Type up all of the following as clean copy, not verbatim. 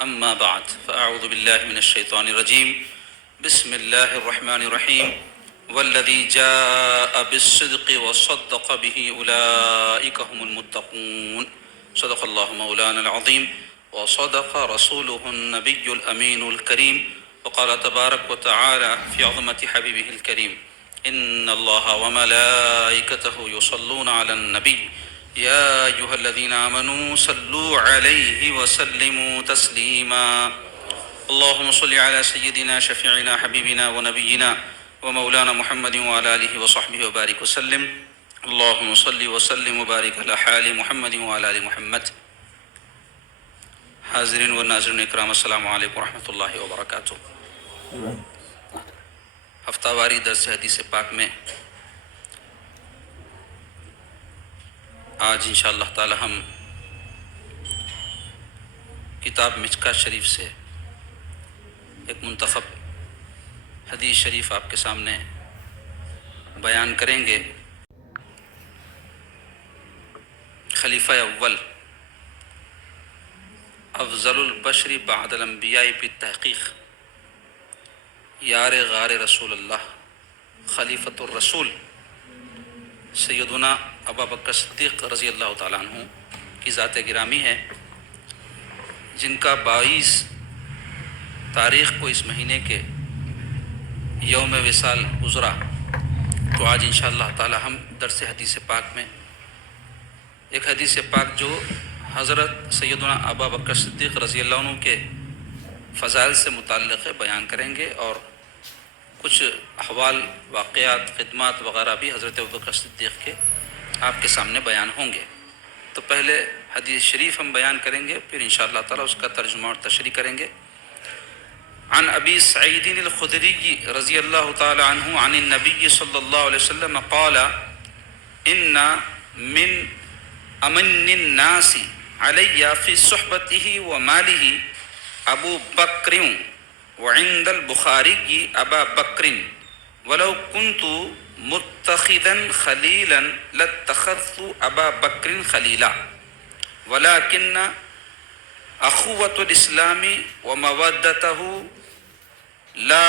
أما بعد فأعوذ بالله من الشيطان الرجيم بسم الله الرحمن الرحيم والذي جاء بالصدق وصدق به أولئك هم المتقون صدق الله مولانا العظيم وصدق رسوله النبي الأمين الكريم وقال تبارك وتعالى في عظمة حبيبه الكريم إن الله وملائكته يصلون على النبي يا أيها الذين آمنوا صلوا عليه وسلموا تسليما اللهم صل على سيدنا شفيعنا حبيبنا ونبينا ومولانا محمد وعلى آله وصحبه وبارك وسلم اللهم صل وسلم وبارك على حال محمد وعلى آل محمد. حاضرین و ناظرین اکرام السلام علیکم ورحمۃ اللہ وبرکاتہ. ہفتہ واری درس حدیث پاک میں آج انشاءاللہ تعالی ہم کتاب مشکاۃ شریف سے ایک منتخب حدیث شریف آپ کے سامنے بیان کریں گے. خلیفہ اول افضل البشر بعد الانبیاء بالتحقیق یار غار رسول اللہ خلیفۃ الرسول سیدنا ابوبکر صدیق رضی اللہ تعالیٰ عنہ کی ذات گرامی ہے، جن کا 22 تاریخ کو اس مہینے کے یوم وصال گزرا. تو آج انشاءاللہ تعالی ہم درس حدیث پاک میں ایک حدیث پاک جو حضرت سیدنا ابوبکر صدیق رضی اللہ عنہ کے فضائل سے متعلق بیان کریں گے، اور کچھ احوال، واقعات، خدمات وغیرہ بھی حضرت ابوبکر صدیق کے آپ کے سامنے بیان ہوں گے. تو پہلے حدیث شریف ہم بیان کریں گے، پھر انشاءاللہ تعالی اس کا ترجمہ اور تشریح کریں گے. عن ابی سعید الخدری رضی اللہ تعالی عنہ عن النبی صلی اللہ علیہ وسلم قال ان من امن الناس علی فی صحبته وماله ابو بکر وعند البخاری ابا بکر ولو كنت متخذا خلیلا لاتخذت ابا بکر خلیلا ولكن اخوة الاسلام ومودته لا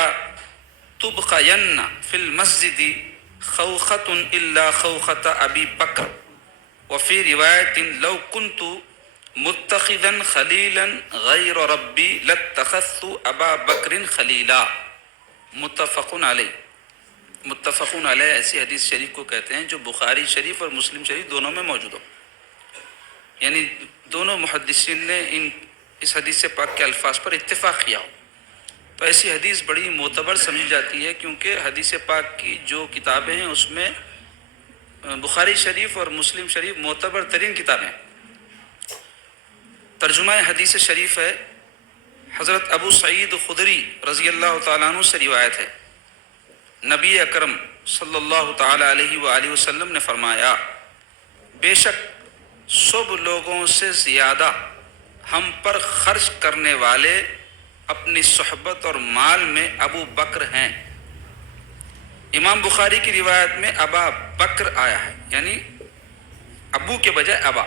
تبقين في المسجد خوخة الا خوخة ابي بکر وفي رواية لو كنت متخذا خلیلا غیر ربی لاتخذت ابا بکر خلیلا. متفقن علیہ. متفقن علیہ ایسی حدیث شریف کو کہتے ہیں جو بخاری شریف اور مسلم شریف دونوں میں موجود ہو، یعنی دونوں محدثین نے اس حدیث پاک کے الفاظ پر اتفاق کیا ہو. تو ایسی حدیث بڑی معتبر سمجھی جاتی ہے، کیونکہ حدیث پاک کی جو کتابیں ہیں اس میں بخاری شریف اور مسلم شریف معتبر ترین کتابیں ہیں. ترجمہ حدیث شریف ہے، حضرت ابو سعید خدری رضی اللہ تعالیٰ عنہ سے روایت ہے، نبی اکرم صلی اللہ تعالیٰ علیہ وآلہ وسلم نے فرمایا، بے شک سب لوگوں سے زیادہ ہم پر خرچ کرنے والے اپنی صحبت اور مال میں ابو بکر ہیں. امام بخاری کی روایت میں ابا بکر آیا ہے، یعنی ابو کے بجائے ابا.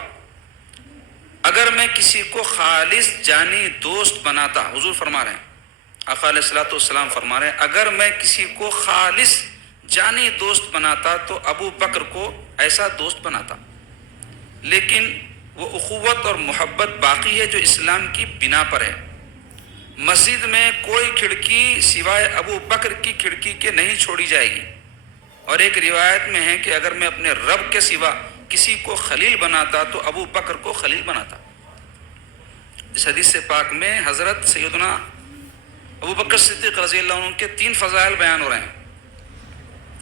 اگر میں کسی کو خالص جانی دوست بناتا، حضور فرما رہے ہیں، آقا علیہ الصلوۃ والسلام فرما رہے ہیں، اگر میں کسی کو خالص جانی دوست بناتا تو ابو بکر کو ایسا دوست بناتا. لیکن وہ اخوت اور محبت باقی ہے جو اسلام کی بنا پر ہے. مسجد میں کوئی کھڑکی سوائے ابو بکر کی کھڑکی کے نہیں چھوڑی جائے گی. اور ایک روایت میں ہے کہ اگر میں اپنے رب کے سوا کسی کو خلیل بناتا تو ابو بکر کو خلیل بناتا. اس حدیث سے پاک میں حضرت سیدنا ابو بکر صدیق رضی اللہ عنہ کے 3 فضائل بیان ہو رہے ہیں.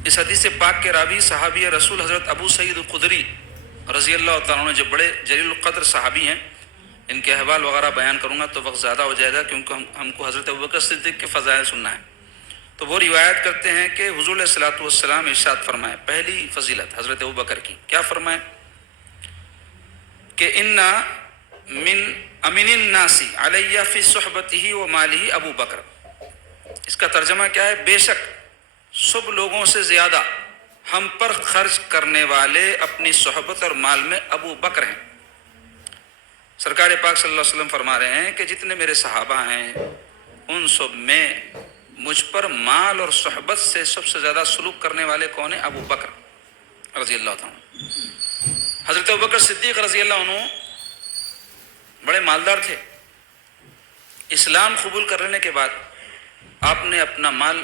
اس حدیث سے پاک کے راوی صحابی رسول حضرت ابو سعید الخدری رضی اللہ تعالیٰ عنہ جو بڑے جلیل القدر صحابی ہیں، ان کے احوال وغیرہ بیان کروں گا تو وقت زیادہ ہو جائے گا، کیونکہ ہم کو حضرت ابوبکر صدیق کے فضائل سننا ہے. تو وہ روایت کرتے ہیں کہ حضور علیہ الصلوۃ والسلام ارشاد فرمائے، پہلی فضیلت حضرت ابوبکر کی کیا فرمائے کہ ان من امن الناس علی فی صحبته و مالہ ابو بکر. اس کا ترجمہ کیا ہے؟ بے شک سب لوگوں سے زیادہ ہم پر خرچ کرنے والے اپنی صحبت اور مال میں ابو بکر ہیں. سرکار پاک صلی اللہ علیہ وسلم فرما رہے ہیں کہ جتنے میرے صحابہ ہیں ان سب میں مجھ پر مال اور صحبت سے سب سے زیادہ سلوک کرنے والے کون ہیں؟ ابو بکر رضی اللہ تعالیٰ. حضرت ابو بکر صدیق رضی اللہ عنہ بڑے مالدار تھے. اسلام قبول کر لینے کے بعد آپ نے اپنا مال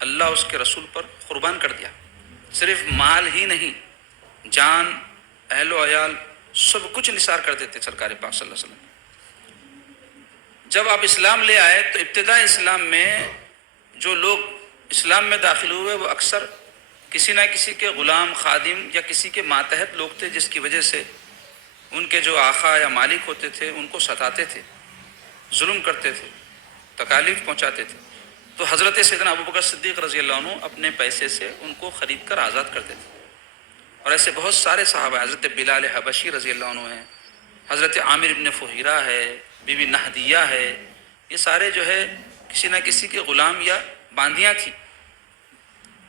اللہ اس کے رسول پر قربان کر دیا. صرف مال ہی نہیں، جان، اہل و عیال سب کچھ نثار کر دیتے سرکار پاک صلی اللہ علیہ وسلم. جب آپ اسلام لے آئے تو ابتدائی اسلام میں جو لوگ اسلام میں داخل ہوئے وہ اکثر کسی نہ کسی کے غلام، خادم یا کسی کے ماتحت لوگ تھے، جس کی وجہ سے ان کے جو آقا یا مالک ہوتے تھے ان کو ستاتے تھے، ظلم کرتے تھے، تکالیف پہنچاتے تھے. تو حضرت سیدنا ابو بکر صدیق رضی اللہ عنہ اپنے پیسے سے ان کو خرید کر آزاد کرتے تھے. اور ایسے بہت سارے صحابہ، حضرت بلال حبشی رضی اللہ عنہ ہیں، حضرت عامر ابن فہیرہ ہے، بی بی نہدیہ ہے، یہ سارے جو ہے کسی نہ کسی کے غلام یا باندیاں تھیں.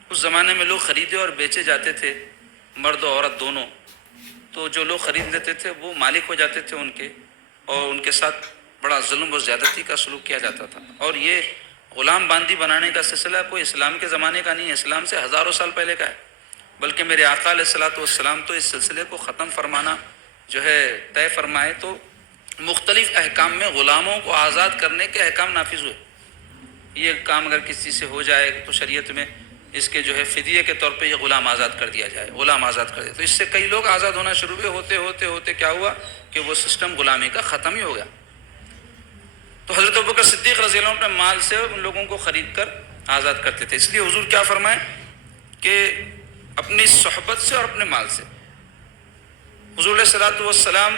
اس زمانے میں لوگ خریدے اور بیچے جاتے تھے، مرد و عورت دونوں. تو جو لوگ خرید لیتے تھے وہ مالک ہو جاتے تھے ان کے، اور ان کے ساتھ بڑا ظلم و زیادتی کا سلوک کیا جاتا تھا. اور یہ غلام باندی بنانے کا سلسلہ کوئی اسلام کے زمانے کا نہیں ہے، اسلام سے ہزاروں سال پہلے کا ہے. بلکہ میرے آقا علیہ الصلوۃ والسلام تو اس سلسلے کو ختم فرمانا جو ہے طے فرمائے تو مختلف احکام میں غلاموں کو آزاد کرنے کے احکام نافذ ہوئے. یہ کام اگر کسی سے ہو جائے تو شریعت میں اس کے جو ہے فدیے کے طور پہ یہ غلام آزاد کر دیا جائے، غلام آزاد کر دیا. تو اس سے کئی لوگ آزاد ہونا شروع ہوئے. ہوتے ہوتے ہوتے کیا ہوا کہ وہ سسٹم غلامی کا ختم ہی ہو گیا. تو حضرت ابوبکر صدیق رضی اللہ عنہ اپنے مال سے ان لوگوں کو خرید کر آزاد کرتے تھے. اس لیے حضور کیا فرمائے کہ اپنی صحبت سے اور اپنے مال سے. حضور علیہ الصلوۃ والسلام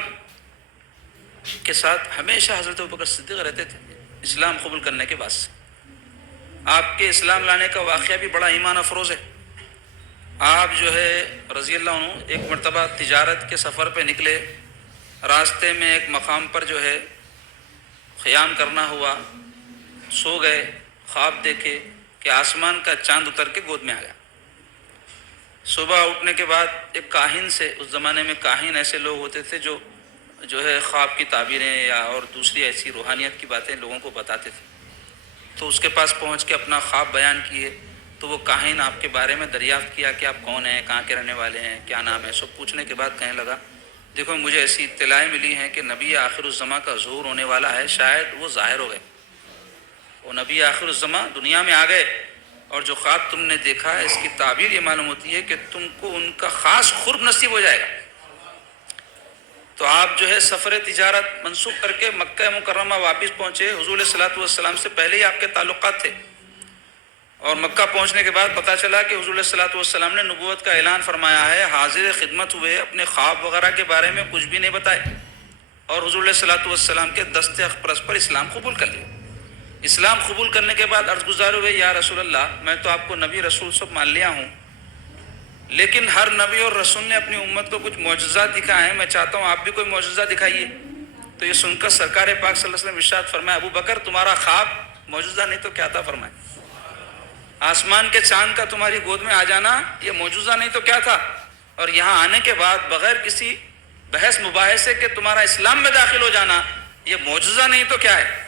کے ساتھ ہمیشہ حضرت ابوبکر صدیق رہتے تھے اسلام قبول کرنے کے بعد سے. آپ کے اسلام لانے کا واقعہ بھی بڑا ایمان افروز ہے. آپ جو ہے رضی اللہ عنہ ایک مرتبہ تجارت کے سفر پہ نکلے، راستے میں ایک مقام پر جو ہے قیام کرنا ہوا، سو گئے، خواب دیکھے کہ آسمان کا چاند اتر کے گود میں آ گیا. صبح اٹھنے کے بعد ایک کاہن سے، اس زمانے میں کاہن ایسے لوگ ہوتے تھے جو ہے خواب کی تعبیریں یا اور دوسری ایسی روحانیت کی باتیں لوگوں کو بتاتے تھے. تو اس کے پاس پہنچ کے اپنا خواب بیان کیے تو وہ کاہن آپ کے بارے میں دریافت کیا کہ آپ کون ہیں، کہاں کے رہنے والے ہیں، کیا نام ہے. سب پوچھنے کے بعد کہنے لگا دیکھو مجھے ایسی اطلاعیں ملی ہیں کہ نبی آخر الزماں کا ظہور ہونے والا ہے، شاید وہ ظاہر ہو گئے، وہ نبی آخر الزماں دنیا میں آ گئے. اور جو خواب تم نے دیکھا ہے اس کی تعبیر یہ معلوم ہوتی ہے کہ تم کو ان کا خاص قرب نصیب ہو جائے گا. تو آپ جو ہے سفر تجارت منسوخ کر کے مکہ مکرمہ واپس پہنچے. حضور علیہ الصلوۃ والسلام سے پہلے ہی آپ کے تعلقات تھے. اور مکہ پہنچنے کے بعد پتہ چلا کہ حضور علیہ الصلوۃ والسلام نے نبوت کا اعلان فرمایا ہے، حاضر خدمت ہوئے، اپنے خواب وغیرہ کے بارے میں کچھ بھی نہیں بتائے، اور حضور علیہ الصلوۃ والسلام کے دست اقدس پر اسلام قبول کر لیا. اسلام قبول کرنے کے بعد عرض گزار ہوئے یا رسول اللہ میں تو آپ کو نبی رسول سب مان لیا ہوں، لیکن ہر نبی اور رسول نے اپنی امت کو کچھ معجزات دکھائے ہیں، میں چاہتا ہوں آپ بھی کوئی معجزہ دکھائیے. تو یہ سن کر سرکار پاک صلی اللہ علیہ وسلم ارشاد فرمایا ابو بکر تمہارا خواب معجزہ نہیں تو کیا تھا. فرمائے آسمان کے چاند کا تمہاری گود میں آ جانا یہ معجزہ نہیں تو کیا تھا، اور یہاں آنے کے بعد بغیر کسی بحث مباحثے کے تمہارا اسلام میں داخل ہو جانا یہ معجزہ نہیں تو کیا ہے.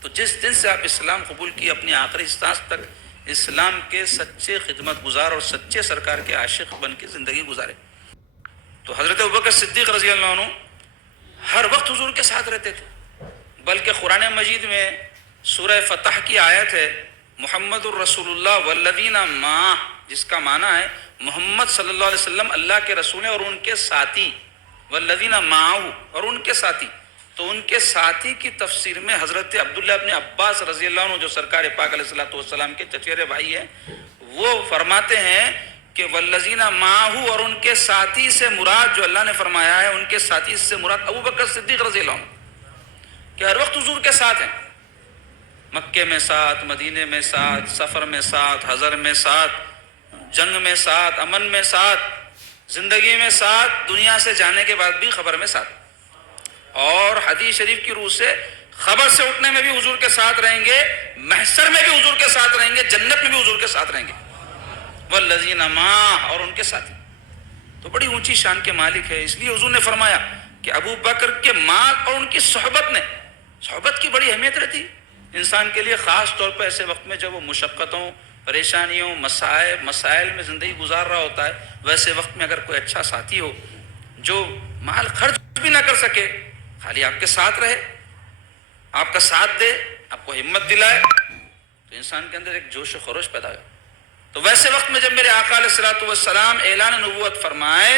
تو جس دن سے آپ اسلام قبول کی اپنی آخری سانس تک اسلام کے سچے خدمت گزار اور سچے سرکار کے عاشق بن کے زندگی گزارے. تو حضرت ابوبکر صدیق رضی اللہ عنہ ہر وقت حضور کے ساتھ رہتے تھے. بلکہ قرآن مجید میں سورہ فتح کی آیت ہے محمد الرسول اللہ والذین معہ، جس کا معنی ہے محمد صلی اللہ علیہ وسلم اللہ کے رسول ہیں اور ان کے ساتھی، والذین معہ اور ان کے ساتھی. تو ان کے ساتھی کی تفسیر میں حضرت عبداللہ ابن عباس رضی اللہ عنہ جو سرکار پاک علیہ الصلوۃ والسلام کے چچیرے بھائی ہیں وہ فرماتے ہیں کہ والذین معہ اور ان کے ساتھی سے مراد جو اللہ نے فرمایا ہے ان کے ساتھی سے مراد ابو بکر صدیق رضی اللہ عنہ کہ ہر وقت حضور کے ساتھ ہیں، مکے میں ساتھ، مدینے میں ساتھ، سفر میں ساتھ، حضر میں ساتھ، جنگ میں ساتھ، امن میں ساتھ، زندگی میں ساتھ، دنیا سے جانے کے بعد بھی خبر میں ساتھ. اور حدیث شریف کی روح سے خبر سے اٹھنے میں بھی حضور کے ساتھ رہیں گے، محشر میں بھی حضور کے ساتھ رہیں گے، جنت میں بھی حضور کے ساتھ رہیں گے. والذین معہ اور ان کے ساتھی. تو بڑی اونچی شان کے مالک ہے. اس لیے حضور نے فرمایا کہ ابو بکر کے مال اور ان کی صحبت نے، صحبت کی بڑی اہمیت رہتی انسان کے لیے، خاص طور پر ایسے وقت میں جب وہ مشقتوں، پریشانیوں، مسائل میں زندگی گزار رہا ہوتا ہے، ویسے وقت میں اگر کوئی اچھا ساتھی ہو جو مال خرچ بھی نہ کر سکے، خالی آپ کے ساتھ رہے، آپ کا ساتھ دے، آپ کو ہمت دلائے، تو انسان کے اندر ایک جوش و خروش پیدا ہو۔ تو ویسے وقت میں جب میرے آقا علیہ الصلوۃ والسلام اعلان نبوت فرمائے،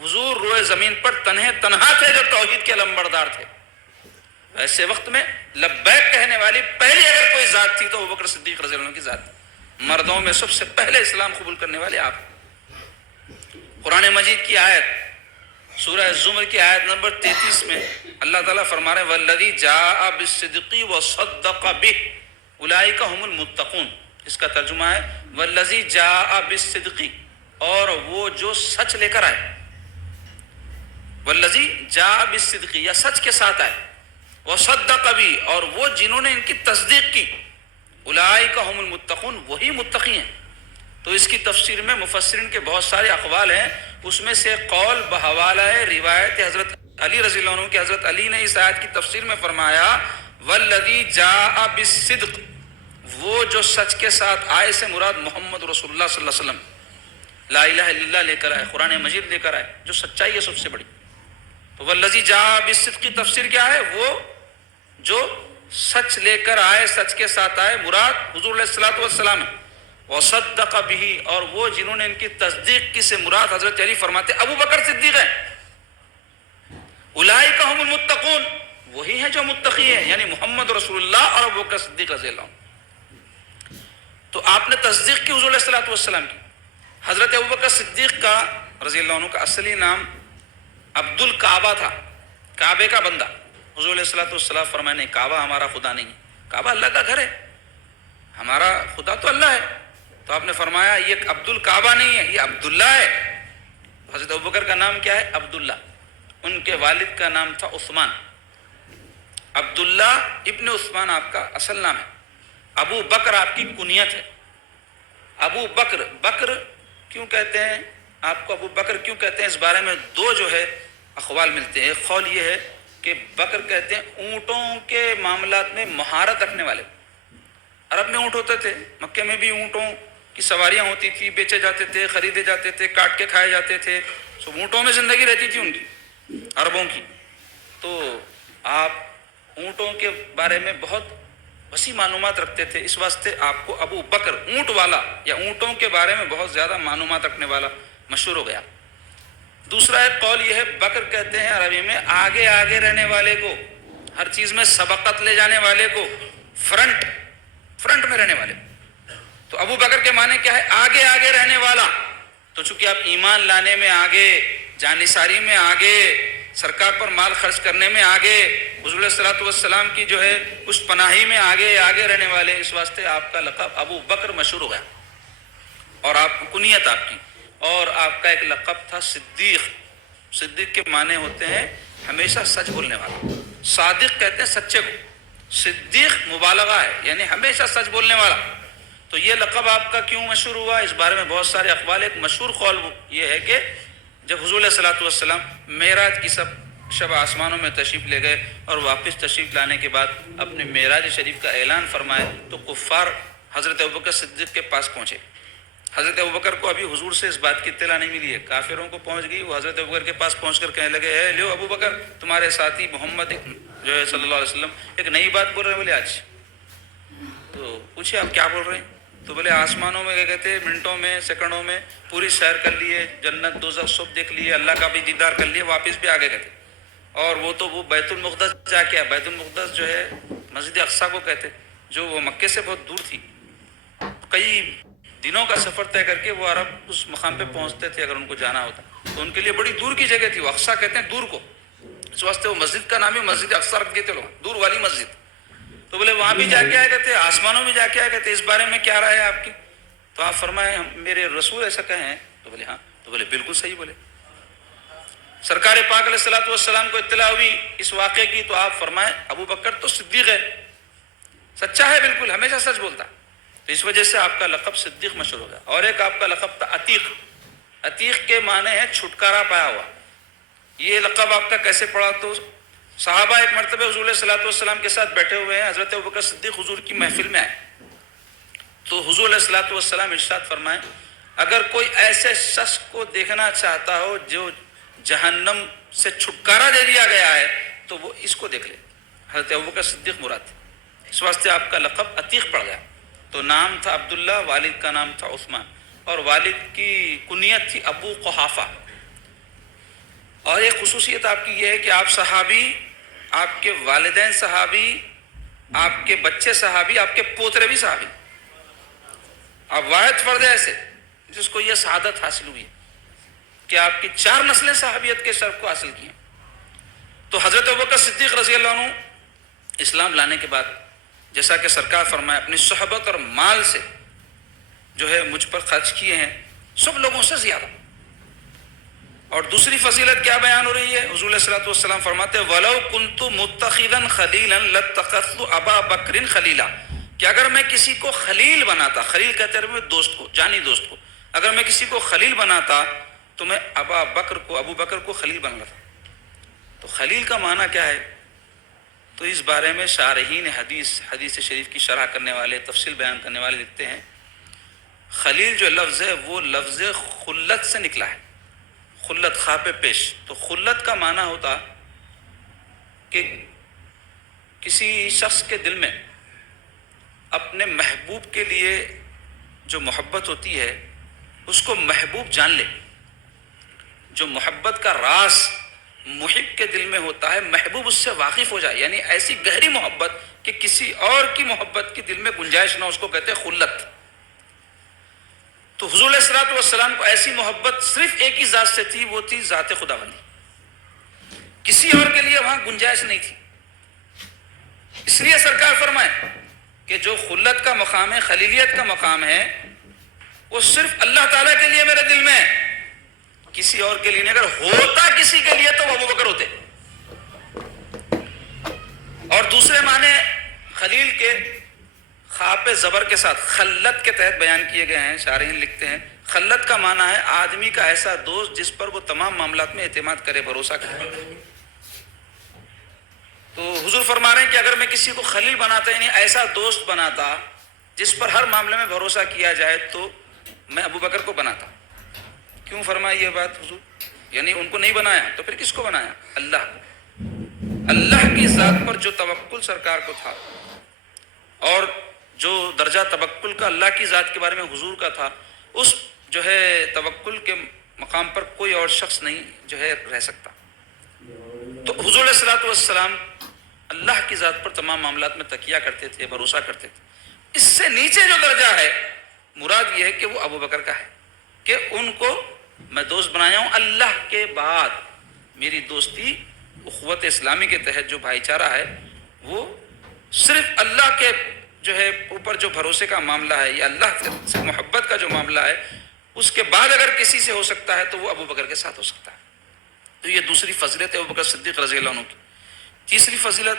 حضور روئے زمین پر تنہا تھے جو توحید کے علمبردار تھے، ایسے وقت میں لبیک کہنے والی پہلی اگر کوئی ذات تھی تو ابوبکر صدیق رضی اللہ عنہ کی ذات تھی۔ مردوں میں سب سے پہلے اسلام قبول کرنے والے آپ۔ قرآن مجید کی آیت سورہ الزمر کی آیت نمبر 33 میں اللہ تعالیٰ فرما رہے ہیں والذی جاء بالصدق وصدق بہ اولئک هم المتقون۔ اس کا ترجمہ ہے والذی جاء بالصدق، اور وہ جو سچ لے کر آئے، والذی جاء بالصدق یا سچ کے ساتھ آئے، وصدق بہ اور وہ جنہوں نے ان کی تصدیق کی، اولئک هم المتقون وہی متقی ہیں۔ تو اس کی تفسیر میں مفسرین کے بہت سارے اقوال ہیں، اس میں سے قول بحوالہ روایت حضرت علی رضی اللہ عنہ کہ حضرت علی نے اس آیت کی تفسیر میں فرمایا والذی جاء بالصدق، وہ جو سچ کے ساتھ آئے سے مراد محمد رسول اللہ صلی اللہ علیہ وسلم، لا الہ الا اللہ لے کر آئے، قرآن مجید لے کر آئے، جو سچائی ہے سب سے بڑی۔ تو والذی جاء بالصدق کی تفسیر کیا ہے؟ وہ جو سچ لے کر آئے، سچ کے ساتھ آئے، مراد حضور علیہ الصلوۃ والسلام ہے۔ وصدق بہ، اور وہ جنہوں نے ان کی تصدیق کی سے مراد حضرت علی فرماتے ابو بکر صدیق ہے۔ اولئک هم المتقون، وہی ہیں جو متقی ہیں، یعنی محمد رسول اللہ اور ابو بکر صدیق رضی اللہ عنہ۔ تو آپ نے تصدیق کی حضور علیہ الصلوۃ والسلام کی۔ حضرت ابو بکر صدیق کا رضی اللہ عنہ کا اصلی نام عبد الکعبہ تھا، کعبے کا بندہ۔ حضور علیہ الصلوۃ والسلام فرمائے نہیں، کعبہ ہمارا خدا نہیں ہے، کعبہ اللہ کا گھر ہے، ہمارا خدا تو اللہ ہے۔ تو آپ نے فرمایا یہ عبد الکعبہ نہیں ہے، یہ عبداللہ ہے۔ حضرت ابوبکر کا نام کیا ہے؟ عبداللہ۔ ان کے والد کا نام تھا عثمان، عبداللہ ابن عثمان آپ کا اصل نام ہے۔ ابو بکر آپ کی کنیت ہے۔ ابو بکر، بکر کیوں کہتے ہیں آپ کو، ابو بکر کیوں کہتے ہیں، اس بارے میں دو جو ہے اقوال ملتے ہیں۔ ایک قول یہ ہے کہ بکر کہتے ہیں اونٹوں کے معاملات میں مہارت رکھنے والے۔ عرب میں اونٹ ہوتے تھے، مکے میں بھی اونٹوں کی سواریاں ہوتی تھی، بیچے جاتے تھے، خریدے جاتے تھے، کاٹ کے کھائے جاتے تھے، سب اونٹوں میں زندگی رہتی تھی ان کی، عربوں کی۔ تو آپ اونٹوں کے بارے میں بہت وسیع معلومات رکھتے تھے، اس واسطے آپ کو ابو بکر اونٹ والا یا اونٹوں کے بارے میں بہت زیادہ معلومات رکھنے والا مشہور ہو گیا۔ دوسرا ایک قول یہ ہے، بکر کہتے ہیں عربی میں آگے آگے رہنے والے کو، ہر چیز میں سبقت لے جانے والے کو، فرنٹ میں رہنے والے۔ تو ابو بکر کے معنی کیا ہے؟ آگے آگے رہنے والا۔ تو چونکہ آپ ایمان لانے میں آگے، جانثاری میں آگے، سرکار پر مال خرچ کرنے میں آگے، حضور علیہ الصلوۃ والسلام کی جو ہے اس پناہی میں آگے آگے رہنے والے، اس واسطے آپ کا لقب ابو بکر مشہور ہو گیا، اور آپ کنیت آپ کی۔ اور آپ کا ایک لقب تھا صدیق۔ صدیق کے معنی ہوتے ہیں ہمیشہ سچ بولنے والا، صادق کہتے ہیں سچے کو، صدیق مبالغہ ہے یعنی ہمیشہ سچ بولنے والا۔ تو یہ لقب آپ کا کیوں مشہور ہوا، اس بارے میں بہت سارے اقوال۔ ایک مشہور قول یہ ہے کہ جب حضور علیہ الصلوۃ والسلام معراج کی شب آسمانوں میں تشریف لے گئے اور واپس تشریف لانے کے بعد اپنے معراج شریف کا اعلان فرمائے، تو کفار حضرت ابوبکر صدیق کے پاس پہنچے۔ حضرت ابوبکر کو ابھی حضور سے اس بات کی اطلاع نہیں ملی ہے، کافروں کو پہنچ گئی، وہ حضرت ابوبکر کے پاس پہنچ کر کہنے لگے اے لیو ابوبکر، تمہارے ساتھی محمد جو ہے صلی اللہ علیہ وسلم ایک نئی بات بول رہے ہیں۔ بولے آج؟ تو پوچھے آپ کیا بول رہے ہیں؟ تو بولے آسمانوں میں کیا کہتے ہیں، منٹوں میں، سیکنڈوں میں پوری سیر کر لیے، جنت دوزخ سب دیکھ لیے، اللہ کا بھی دیدار کر لیے، واپس بھی آگے کہتے۔ اور وہ تو وہ بیت المقدس جا کے، بیت المقدس جو ہے مسجد اقصیٰ کو کہتے، جو وہ مکے سے بہت دور تھی، کئی دنوں کا سفر طے کر کے وہ عرب اس مقام پہ پہنچتے تھے اگر ان کو جانا ہوتا، تو ان کے لیے بڑی دور کی جگہ تھی، وہ اقصیٰ کہتے ہیں دور کو، اس واسطے وہ مسجد کا نام ہی مسجد اقصیٰ رکھ دیے تھے لوگ، دور والی مسجد۔ تو بولے وہاں بھی جا کے آئے کہتے، آسمانوں میں جا کے آئے کہتے، اس بارے میں کیا رائے ہے آپ کی؟ تو آپ فرمائے میرے رسول ایسا کہیں؟ تو بولے ہاں۔ تو بولے بالکل صحیح بولے۔ سرکار پاک علیہ الصلوۃ والسلام کو اطلاع ہوئی اس واقعے کی، تو آپ فرمائے ابو بکر تو صدیق ہے، سچا ہے، بالکل ہمیشہ سچ بولتا، تو اس وجہ سے آپ کا لقب صدیق مشہور ہو گیا۔ اور ایک آپ کا لقب تھا عتیق۔ عتیق کے معنی ہے چھٹکارا پایا ہوا، یہ لقب آپ کا کیسے پڑا؟ تو صحابہ ایک مرتبہ حضور علیہ الصلوۃ والسلام کے ساتھ بیٹھے ہوئے ہیں، حضرت ابوبکر صدیق حضور کی محفل میں آئے تو حضور علیہ الصلوۃ والسلام ارشاد فرمائے اگر کوئی ایسے شخص کو دیکھنا چاہتا ہو جو جہنم سے چھٹکارا دے دیا گیا ہے تو وہ اس کو دیکھ لے۔ حضرت ابوبکر صدیق مراد تھے، اس واسطے آپ کا لقب عتیق پڑ گیا۔ تو نام تھا عبداللہ، والد کا نام تھا عثمان، اور والد کی کنیت تھی ابو قحافہ۔ اور ایک خصوصیت آپ کی یہ ہے کہ آپ صحابی، آپ کے والدین صحابی، آپ کے بچے صحابی، آپ کے پوترے بھی صحابی، آپ واحد فرد ایسے جس کو یہ سعادت حاصل ہوئی ہے کہ آپ کی 4 نسلیں صحابیت کے شرف کو حاصل کی ہیں۔ تو حضرت ابوبکر صدیق رضی اللہ عنہ اسلام لانے کے بعد جیسا کہ سرکار فرمائے اپنی صحبت اور مال سے جو ہے مجھ پر خرچ کیے ہیں سب لوگوں سے زیادہ۔ اور دوسری فضیلت کیا بیان ہو رہی ہے؟ حضور علیہ الصلوۃ والسلام فرماتے ہیں وَلَوْ كُنْتُ مُتَّخِذًا خَلِيلًا لَاتَّخَذْتُ أَبَا بَكْرٍ خَلِيلًا، کہ اگر میں کسی کو خلیل بناتا، خلیل کہتے ہیں میں دوست کو، جانی دوست کو، اگر میں کسی کو خلیل بناتا تو میں ابو بکر کو خلیل بناتا۔ تو خلیل کا معنی کیا ہے؟ تو اس بارے میں شارحین حدیث شریف کی شرح کرنے والے، تفصیل بیان کرنے والے لکھتے ہیں خلیل جو لفظ ہے وہ لفظ خلت سے نکلا ہے، خلت خاپ پیش۔ تو خلت کا معنی ہوتا کہ کسی شخص کے دل میں اپنے محبوب کے لیے جو محبت ہوتی ہے اس کو محبوب جان لے، جو محبت کا راز محب کے دل میں ہوتا ہے محبوب اس سے واقف ہو جائے، یعنی ایسی گہری محبت کہ کسی اور کی محبت کی دل میں گنجائش نہ، اس کو کہتے ہیں خلت۔ تو حضور علیہ الصلوۃ والسلام کو ایسی محبت صرف ایک ہی ذات سے تھی، وہ تھی ذات خداوندی، کسی اور کے لیے وہاں گنجائش نہیں تھی۔ اس لیے سرکار فرمائے کہ جو خلت کا مقام ہے، خلیلیت کا مقام ہے، وہ صرف اللہ تعالیٰ کے لیے میرے دل میں ہے، کسی اور کے لیے نہیں۔ اگر ہوتا کسی کے لیے تو وہ ابوبکر ہوتے۔ اور دوسرے معنی خلیل کے خاپ زبر کے ساتھ خلت کے تحت بیان کیے گئے ہیں۔ شارحین لکھتے ہیں خلت کا معنی ہے آدمی کا ایسا دوست جس پر وہ تمام معاملات میں اعتماد کرے، بھروسہ کرے۔ تو حضور فرما رہے ہیں کہ اگر میں کسی کو خلیل بناتا، یعنی ایسا دوست بناتا جس پر ہر معاملے میں بھروسہ کیا جائے، تو میں ابو بکر کو بناتا۔ کیوں فرمائی یہ بات حضور؟ یعنی ان کو نہیں بنایا تو پھر کس کو بنایا؟ اللہ کو۔ اللہ کی ذات پر جو توکل سرکار کو تھا اور جو درجہ توکل کا اللہ کی ذات کے بارے میں حضور کا تھا، اس جو ہے توکل کے مقام پر کوئی اور شخص نہیں جو ہے رہ سکتا۔ تو حضور علیہ الصلوۃ والسلام اللہ کی ذات پر تمام معاملات میں تکیہ کرتے تھے، بھروسہ کرتے تھے۔ اس سے نیچے جو درجہ ہے مراد یہ ہے کہ وہ ابو بکر کا ہے کہ ان کو میں دوست بنایا ہوں۔ اللہ کے بعد میری دوستی اخوت اسلامی کے تحت جو بھائی چارہ ہے وہ صرف اللہ کے جو ہے اوپر جو بھروسے کا معاملہ ہے یا اللہ سے محبت کا جو معاملہ ہے، اس کے بعد اگر کسی سے ہو سکتا ہے تو وہ ابو بکر کے ساتھ ہو سکتا ہے۔ تو یہ دوسری فضیلت ہے ابو بکر صدیق رضی اللہ عنہ کی۔ تیسری فضیلت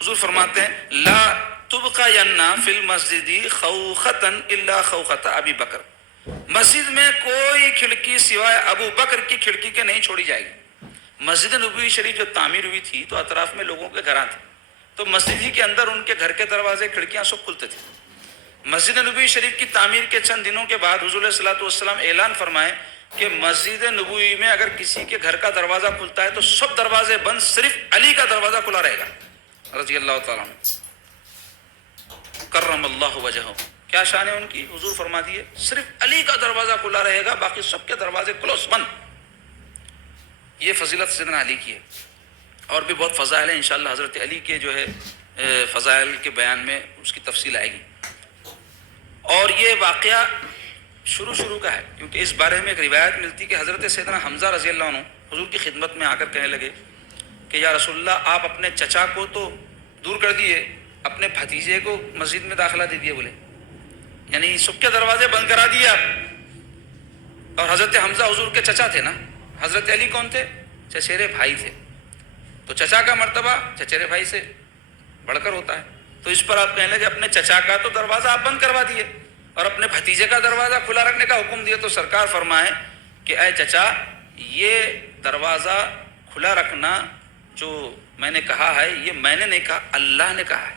حضور فرماتے ہیں لا تبقین فی المسجد خوخۃ الا خوخۃ ابی بکر، مسجد میں کوئی کھڑکی سوائے ابو بکر کی کھڑکی کے نہیں چھوڑی جائے گی۔ مسجد نبوی شریف جو تعمیر ہوئی تھی تو اطراف میں لوگوں کے گھراں تھے، تو مسجد ہی کے اندر ان کے گھر کے دروازے کھڑکیاں سب کھلتے تھے۔ مسجد نبوی شریف کی تعمیر کے چند دنوں کے بعد حضور علیہ الصلوۃ والسلام اعلان فرمائے کہ مسجد نبوی میں اگر کسی کے گھر کا دروازہ کھلتا ہے تو سب دروازے بند، صرف علی کا دروازہ کھلا رہے گا رضی اللہ تعالیٰ عنہ کرم اللہ وجہہ۔ کیا شان ہے ان کی؟ حضور فرما دیے صرف علی کا دروازہ کھلا رہے گا، باقی سب کے دروازے کلوز بند۔ یہ فضیلت سیدنا علی کی ہے۔ اور بھی بہت فضائل ہیں، انشاءاللہ حضرت علی کے جو ہے فضائل کے بیان میں اس کی تفصیل آئے گی۔ اور یہ واقعہ شروع کا ہے، کیونکہ اس بارے میں ایک روایت ملتی کہ حضرت سیدنا حمزہ رضی اللہ عنہ حضور کی خدمت میں آ کر کہنے لگے کہ یا رسول اللہ، آپ اپنے چچا کو تو دور کر دیے، اپنے بھتیجے کو مسجد میں داخلہ دے دیے، بولے یعنی سب کے دروازے بند کرا دیے آپ۔ اور حضرت حمزہ حضور کے چچا تھے نا، حضرت علی کون تھے؟ چچیرے بھائی تھے۔ تو چچا کا مرتبہ چچیرے بھائی سے بڑھ کر ہوتا ہے، تو اس پر آپ کہنے لگے اپنے چچا کا تو دروازہ آپ بند کروا دیے اور اپنے بھتیجے کا دروازہ کھلا رکھنے کا حکم دیا۔ تو سرکار فرمائے کہ اے چچا، یہ دروازہ کھلا رکھنا جو میں نے کہا ہے یہ میں نے نہیں کہا، اللہ نے کہا ہے،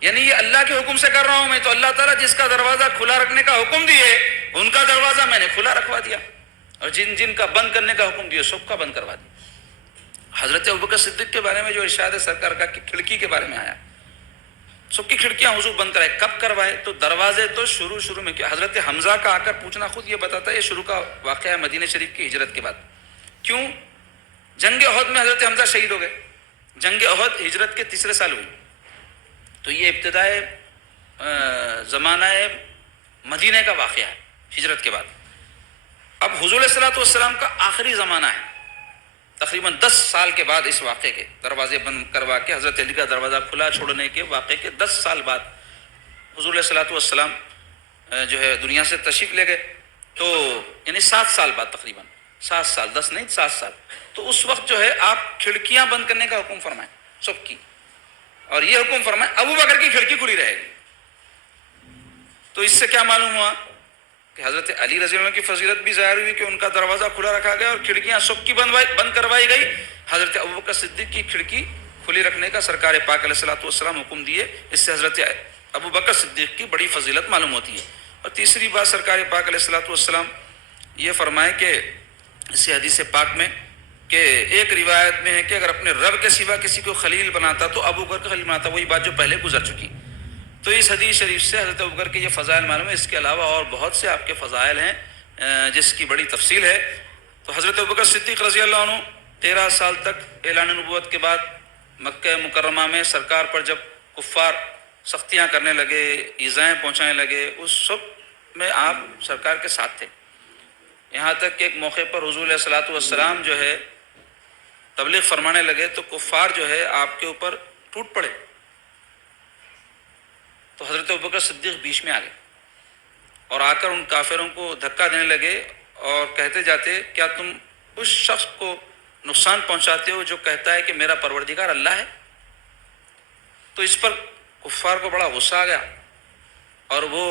یعنی یہ اللہ کے حکم سے کر رہا ہوں میں، تو اللہ تعالیٰ جس کا دروازہ کھلا رکھنے کا حکم دیے ان کا دروازہ میں نے کھلا رکھوا دیا، اور جن جن کا بند کرنے کا حکم دیے سب کا بند کروا دیا۔ حضرت ابوبکر صدیق کے بارے میں جو ارشاد سرکار کا کہ کھڑکی کے بارے میں آیا، سب کی کھڑکیاں حضور بند کرائے، کب کروائے؟ تو دروازے تو شروع میں کیا، حضرت حمزہ کا آ کر پوچھنا خود یہ بتاتا ہے یہ شروع کا واقعہ ہے مدینہ شریف کی ہجرت کے بعد۔ کیوں؟ جنگ احد میں حضرت حمزہ شہید ہو گئے، جنگ احد ہجرت کے تیسرے سال ہوئی، تو یہ ابتدائے زمانہ مدینہ کا واقعہ ہے ہجرت کے بعد۔ اب حضور علیہ الصلوۃ والسلام کا آخری زمانہ ہے، تقریباً 10 سال کے بعد اس واقعے کے، دروازے بند کروا کے حضرت علی کا دروازہ کھلا چھوڑنے کے واقعے کے 10 سال بعد حضور علیہ الصلوۃ والسلام جو ہے دنیا سے تشریف لے گئے، تو یعنی 7 سال بعد، تقریباً 7 سال، 10 نہیں 7 سال، تو اس وقت جو ہے آپ کھڑکیاں بند کرنے کا حکم فرمائیں سب کی، اور یہ حکم فرمائیں ابو بکر کی کھڑکی کھلی رہے گی۔ تو اس سے کیا معلوم ہوا کہ حضرت علی رضی اللہ عنہ کی فضیلت بھی ظاہر ہوئی کہ ان کا دروازہ کھلا رکھا گیا اور کھڑکیاں سب کی بند کروائی گئی، حضرت ابوبکر صدیق کی کھڑکی کھلی رکھنے کا سرکار پاک علیہ الصلوۃ والسلام حکم دیے۔ اس سے حضرت ابوبکر صدیق کی بڑی فضیلت معلوم ہوتی ہے۔ اور تیسری بات سرکار پاک علیہ الصلوۃ والسلام یہ فرمائے کہ اس حدیث پاک میں کہ ایک روایت میں ہے کہ اگر اپنے رب کے سوا کسی کو خلیل بناتا تو ابوبکر کا خلیل بناتا، وہی بات جو پہلے گزر چکی۔ تو اس حدیث شریف سے حضرت ابوبکر کے یہ فضائل معلوم ہے، اس کے علاوہ اور بہت سے آپ کے فضائل ہیں جس کی بڑی تفصیل ہے۔ تو حضرت ابوبکر صدیق رضی اللہ عنہ 13 سال تک اعلان نبوت کے بعد مکہ مکرمہ میں سرکار پر جب کفار سختیاں کرنے لگے، ایذائیں پہنچانے لگے، اس سب میں آپ سرکار کے ساتھ تھے، یہاں تک کہ ایک موقع پر حضور علیہ الصلوۃ والسلام جو ہے تبلیغ فرمانے لگے تو کفار جو ہے آپ کے اوپر ٹوٹ پڑے، تو حضرت ابوبکر صدیق بیچ میں آ گئے اور آ کر ان کافروں کو دھکا دینے لگے اور کہتے جاتے کیا تم اس شخص کو نقصان پہنچاتے ہو جو کہتا ہے کہ میرا پروردگار اللہ ہے؟ تو اس پر کفار کو بڑا غصہ آ گیا اور وہ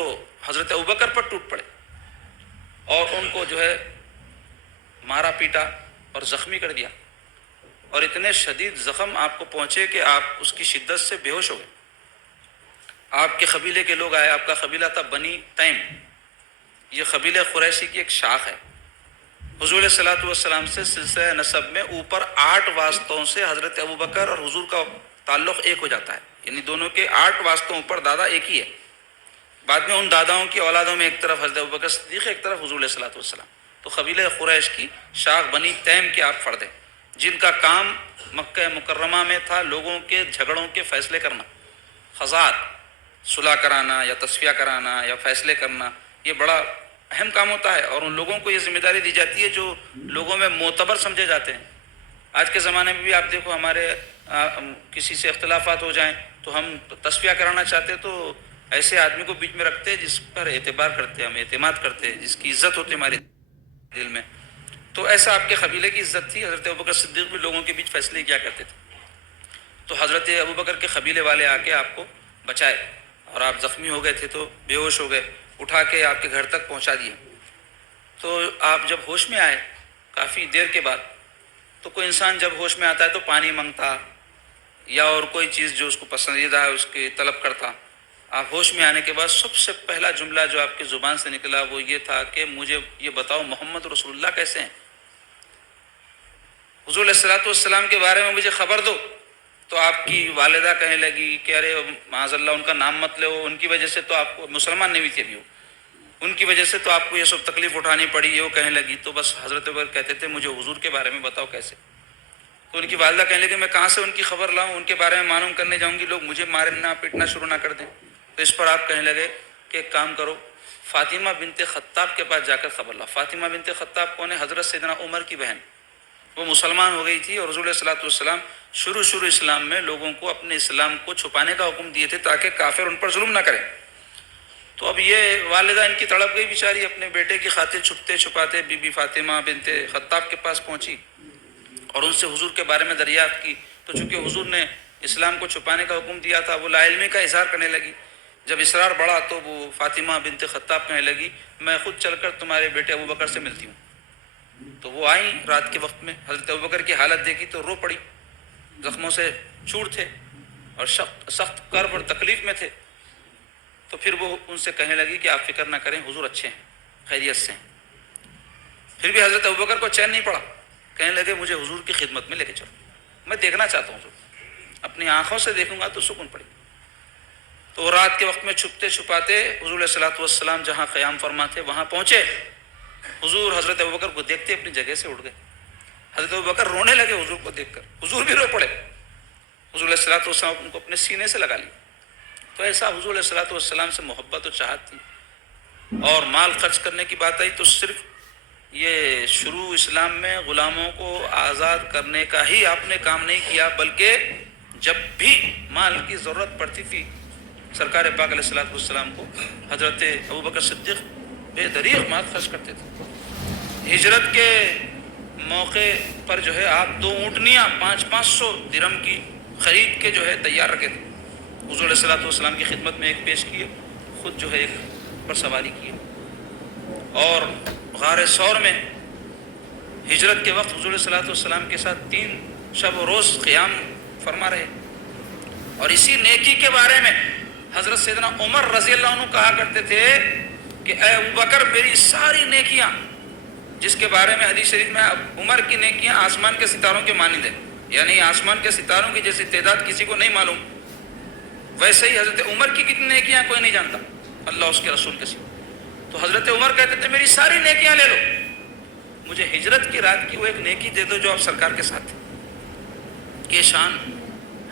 حضرت ابوبکر پر ٹوٹ پڑے اور ان کو جو ہے مارا پیٹا اور زخمی کر دیا، اور اتنے شدید زخم آپ کو پہنچے کہ آپ اس کی شدت سے بے ہوش ہو گئے۔ آپ کے قبیلے کے لوگ آئے، آپ کا قبیلہ تھا بنی تیم، یہ قبیلہ قریشی کی ایک شاخ ہے۔ حضور علیہ الصلوۃ والسلام سے سلسلہ نسب میں اوپر 8 واسطوں سے حضرت ابوبکر اور حضور کا تعلق ایک ہو جاتا ہے، یعنی دونوں کے 8 واسطوں اوپر دادا ایک ہی ہے۔ بعد میں ان داداؤں کی اولادوں میں ایک طرف حضرت ابوبکر صدیق، ایک طرف حضور علیہ الصلوۃ والسلام، تو قبیلہ قریش کی شاخ بنی تیم کے آپ فرد ہیں، جن کا کام مکہ مکرمہ میں تھا لوگوں کے جھگڑوں کے فیصلے کرنا، قضات، صلح کرانا یا تصفیہ کرانا یا فیصلے کرنا، یہ بڑا اہم کام ہوتا ہے، اور ان لوگوں کو یہ ذمہ داری دی جاتی ہے جو لوگوں میں معتبر سمجھے جاتے ہیں۔ آج کے زمانے میں بھی آپ دیکھو، ہمارے کسی سے اختلافات ہو جائیں تو ہم تصفیہ کرانا چاہتے تو ایسے آدمی کو بیچ میں رکھتے جس پر اعتبار کرتے، ہم اعتماد کرتے، جس کی عزت ہوتی ہمارے دل میں۔ تو ایسا آپ کے قبیلے کی عزت تھی، حضرت ابوبکر صدیق بھی لوگوں کے بیچ فیصلے کیا کرتے تھے۔ تو حضرت ابوبکر کے قبیلے والے آ کے آپ کو بچائے، اور آپ زخمی ہو گئے تھے تو بے ہوش ہو گئے، اٹھا کے آپ کے گھر تک پہنچا دیے۔ تو آپ جب ہوش میں آئے کافی دیر کے بعد، تو کوئی انسان جب ہوش میں آتا ہے تو پانی مانگتا یا اور کوئی چیز جو اس کو پسندیدہ ہے اس کی طلب کرتا۔ آپ ہوش میں آنے کے بعد سب سے پہلا جملہ جو آپ کی زبان سے نکلا وہ یہ تھا کہ مجھے یہ بتاؤ محمد رسول اللہ کیسے ہیں، حضور علیہ الصلوۃ والسلام کے بارے میں مجھے خبر دو۔ تو آپ کی والدہ کہنے لگی کہ ارے معاذ اللہ ان کا نام مت لو، ان کی وجہ سے تو آپ کو، مسلمان نہیں ہوئی تھی ابھی وہ، ان کی وجہ سے تو آپ کو یہ سب تکلیف اٹھانی پڑی، یہ وہ کہنے لگی۔ تو بس حضرت ابوبکر کہتے تھے مجھے حضور کے بارے میں بتاؤ کیسے۔ تو ان کی والدہ کہنے لگی میں کہاں سے ان کی خبر لاؤں، ان کے بارے میں معلوم کرنے جاؤں گی لوگ مجھے مارنا پیٹنا شروع نہ کر دیں۔ تو اس پر آپ کہنے لگے کہ ایک کام کرو، فاطمہ بنت خطاب کے پاس جا کر خبر لاؤ۔ فاطمہ بنت خطاب کون ہے؟ حضرت سیدنا عمر کی بہن، وہ مسلمان ہو گئی تھی، اور حضور علیہ الصلوۃ والسلام شروع اسلام میں لوگوں کو اپنے اسلام کو چھپانے کا حکم دیے تھے تاکہ کافر ان پر ظلم نہ کریں۔ تو اب یہ والدہ ان کی تڑپ گئی بیچاری، اپنے بیٹے کی خاطر چھپتے چھپاتے بی بی فاطمہ بنت خطاب کے پاس پہنچی اور ان سے حضور کے بارے میں دریافت کی۔ تو چونکہ حضور نے اسلام کو چھپانے کا حکم دیا تھا، وہ لا علمی کا اظہار کرنے لگی۔ جب اصرار بڑھا تو وہ فاطمہ بنت خطاب کہنے لگی میں خود چل کر تمہارے بیٹے ابوبکر سے ملتی ہوں۔ تو وہ آئیں رات کے وقت میں، حضرت ابوبکر کی حالت دیکھی تو رو پڑی، زخموں سے چور تھے اور سخت کرب اور تکلیف میں تھے. تو پھر وہ ان سے کہنے لگی کہ آپ فکر نہ کریں، حضور اچھے ہیں، خیریت سے ہیں. پھر بھی حضرت ابوبکر کو چین نہیں پڑا، کہنے لگے مجھے حضور کی خدمت میں لے کے چلو، میں دیکھنا چاہتا ہوں حضور، اپنی آنکھوں سے دیکھوں گا تو سکون پڑے. تو وہ رات کے وقت میں چھپتے چھپاتے حضور علیہ الصلوۃ والسلام جہاں قیام فرما تھے وہاں پہنچے. حضور حضرت ابوبکر کو دیکھتے اپنی جگہ سے اٹھ گئے. حضرت ابوبکر رونے لگے حضور کو دیکھ کر، حضور بھی رو پڑے. حضور علیہ الصلوۃ والسلام ان کو اپنے سینے سے لگا لی. تو ایسا حضور علیہ الصلوۃ والسلام سے محبت و چاہت تھی. اور مال خرچ کرنے کی بات آئی تو صرف یہ شروع اسلام میں غلاموں کو آزاد کرنے کا ہی آپ نے کام نہیں کیا، بلکہ جب بھی مال کی ضرورت پڑتی تھی سرکار پاک علیہ الصلوۃ والسلام کو حضرت ابوبکر صدیق بے دریغ مال خرچ کرتے تھے. ہجرت کے موقع پر جو ہے آپ 2 اونٹنیاں 500 درہم کی خرید کے جو ہے تیار رکھے تھے. حضور علیہ الصلوۃ والسلام کی خدمت میں ایک پیش کیے، خود جو ہے ایک پر سواری کیے. اور غار ثور میں ہجرت کے وقت حضور علیہ الصلوۃ والسلام کے ساتھ 3 شب و روز قیام فرما رہے. اور اسی نیکی کے بارے میں حضرت سیدنا عمر رضی اللہ عنہ کہا کرتے تھے کہ اے ابوبکر میری ساری نیکیاں، جس کے بارے میں حدیث شریف میں عمر کی نیکیاں آسمان کے ستاروں کے مانند ہیں، یعنی آسمان کے ستاروں کی جیسی تعداد کسی کو نہیں معلوم، ویسے ہی حضرت عمر کی کتنی نیکیاں کوئی نہیں جانتا، اللہ اس کے رسول کے سوا. تو حضرت عمر کہتے تھے میری ساری نیکیاں لے لو، مجھے ہجرت کی رات کی وہ ایک نیکی دے دو جو آپ سرکار کے ساتھ تھے. یہ شان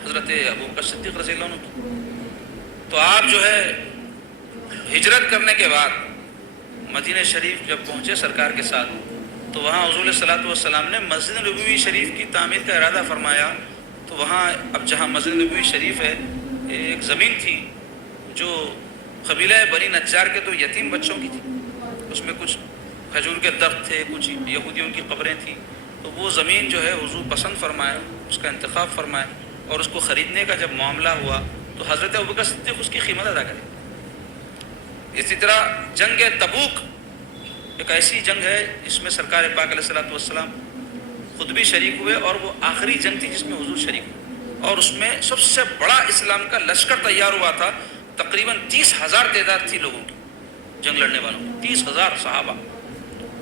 حضرت ابوبکر صدیق رضی اللہ عنہ کی. تو آپ جو ہے ہجرت کرنے کے بعد مدینہ شریف جب پہنچے سرکار کے ساتھ تو وہاں حضور علیہ الصلوۃ والسلام نے مسجد نبوی شریف کی تعمیر کا ارادہ فرمایا. تو وہاں اب جہاں مسجد نبوی شریف ہے ایک زمین تھی جو قبیلہ بنی نجار کے 2 یتیم بچوں کی تھی، اس میں کچھ کھجور کے درخت تھے، کچھ یہودیوں کی قبریں تھیں. تو وہ زمین جو ہے حضور پسند فرمائے، اس کا انتخاب فرمائے، اور اس کو خریدنے کا جب معاملہ ہوا تو حضرت ابوبکر صدیق اس کی قیمت ادا کرے. اسی طرح جنگ تبوک ایک ایسی جنگ ہے جس میں سرکار پاک علیہ الصلوۃ والسلام خود بھی شریک ہوئے، اور وہ آخری جنگ تھی جس میں حضور شریک ہوئے، اور اس میں سب سے بڑا اسلام کا لشکر تیار ہوا تھا. تقریباً 30,000 تعداد تھی لوگوں کی، جنگ لڑنے والوں کی 30,000 صحابہ.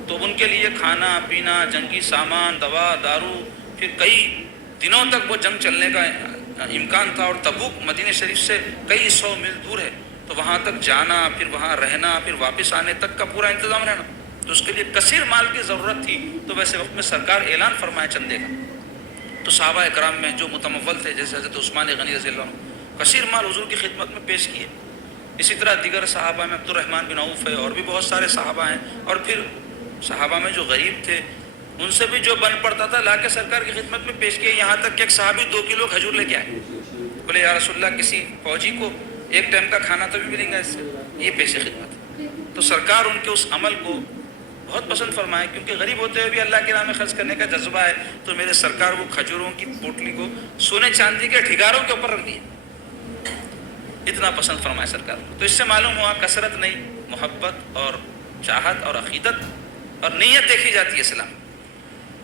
تو ان کے لیے کھانا پینا، جنگی سامان، دوا دارو، پھر کئی دنوں تک وہ جنگ چلنے کا امکان تھا. اور تبوک مدینہ شریف سے کئی 100 میل دور ہے، تو وہاں تک جانا، پھر وہاں رہنا، پھر واپس آنے تک کا پورا انتظام رہنا، تو اس کے لیے کثیر مال کی ضرورت تھی. تو ویسے وقت میں سرکار اعلان فرمائے چندے کا. تو صحابہ اکرام میں جو متمول تھے جیسے حضرت عثمان غنی رضی اللہ عنہ کثیر مال حضور کی خدمت میں پیش کیے. اسی طرح دیگر صحابہ میں عبد الرحمن بن عوف ہے، اور بھی بہت سارے صحابہ ہیں. اور پھر صحابہ میں جو غریب تھے ان سے بھی جو بن پڑتا تھا لا کے سرکار کی خدمت میں پیش کیے. یہاں تک کہ ایک صحابی 2 کلو کھجور لے کے آئے، بولے یا رسول اللہ کسی فوجی کو ایک ٹائم کا کھانا تو بھی ملیں گا اس سے، یہ پیش خدمت. تو سرکار ان کے اس عمل کو بہت پسند فرمائے، کیونکہ غریب ہوتے ہوئے بھی اللہ کی راہ میں خرچ کرنے کا جذبہ ہے. تو میرے سرکار وہ کھجوروں کی پوٹلی کو سونے چاندی کے ڈھگاروں کے اوپر رکھ دیے، اتنا پسند فرمائے سرکار. تو اس سے معلوم ہوا کثرت نہیں، محبت اور چاہت اور عقیدت اور نیت دیکھی جاتی ہے اسلام.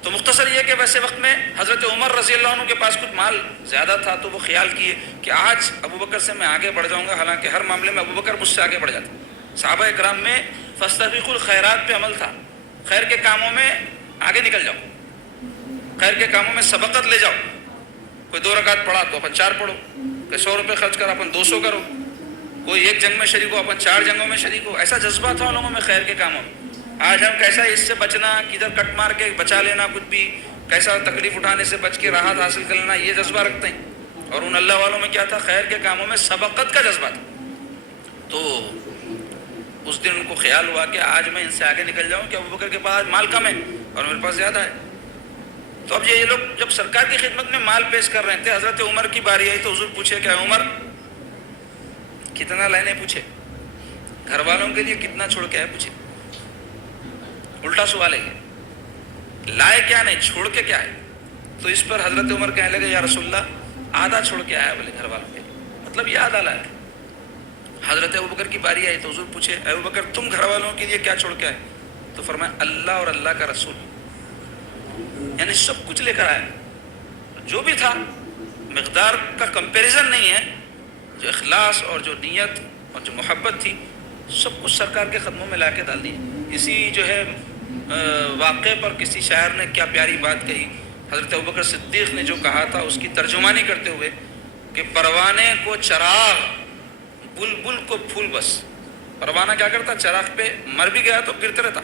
تو مختصر یہ کہ ویسے وقت میں حضرت عمر رضی اللہ عنہ کے پاس کچھ مال زیادہ تھا، تو وہ خیال کیے کہ آج ابوبکر سے میں آگے بڑھ جاؤں گا. حالانکہ ہر معاملے میں ابوبکر مجھ سے آگے بڑھ جاتے. صحابہ اکرام میں فاستبقوا الخیرات پہ عمل تھا، خیر کے کاموں میں آگے نکل جاؤ، خیر کے کاموں میں سبقت لے جاؤ. کوئی 2 رکعت پڑھا تو اپن 4 پڑھو، کوئی 100 روپے خرچ کر اپن 200 کرو، کوئی ایک جنگ میں شریک ہو اپن 4 جنگوں میں شریک ہو. ایسا جذبہ تھا لوگوں میں خیر کے کاموں میں. آج ہم کیسا اس سے بچنا، کدھر کٹ مار کے بچا لینا کچھ بھی، کیسا تکلیف اٹھانے سے بچ کے راحت حاصل کر لینا، یہ جذبہ رکھتے ہیں. اور ان اللہ والوں میں کیا تھا؟ خیر کے کاموں میں سبقت کا جذبہ تھا. تو اس دن ان کو خیال ہوا کہ آج میں ان سے آگے نکل جاؤں کہ ابوبکر کے پاس مال کم ہے اور میرے پاس زیادہ ہے. تو اب یہ لوگ جب سرکار کی خدمت میں مال پیش کر رہے تھے، حضرت عمر کی باری آئی تو حضور پوچھے کہ عمر کتنا لائنے، پوچھے گھر والوں کے لیے کتنا چھوڑ کے آئے، پوچھے. الٹا سوال ہے یہ، لائے کیا نہیں، چھوڑ کے کیا ہے. تو اس پر حضرت عمر کہنے لگے یا رسول اللہ آدھا چھوڑ کے آیا، بولے گھر والوں کے لیے، مطلب یہ آدھا لایا. حضرت ابوبکر کی باری آئی تو حضور پوچھے اے ابوبکر تم گھر والوں کے لیے کیا چھوڑ کے آئے؟ تو فرمایا اللہ اور اللہ کا رسول. یعنی سب کچھ لے کر آئے. جو بھی تھا مقدار کا کمپیریزن نہیں ہے. جو اخلاص اور جو نیت اور جو محبت تھی سب کچھ سرکار کے قدموں میں لا کے ڈال دی. اسی جو ہے واقعے پر کسی شاعر نے کیا پیاری بات کہی. حضرت ابوبکر صدیق نے جو کہا تھا اس کی ترجمانی کرتے ہوئے کہ پروانے کو چراغ بلبل کو پھول بس. پروانہ کیا کرتا؟ چراغ پہ مر بھی گیا تو گرتے رہتا.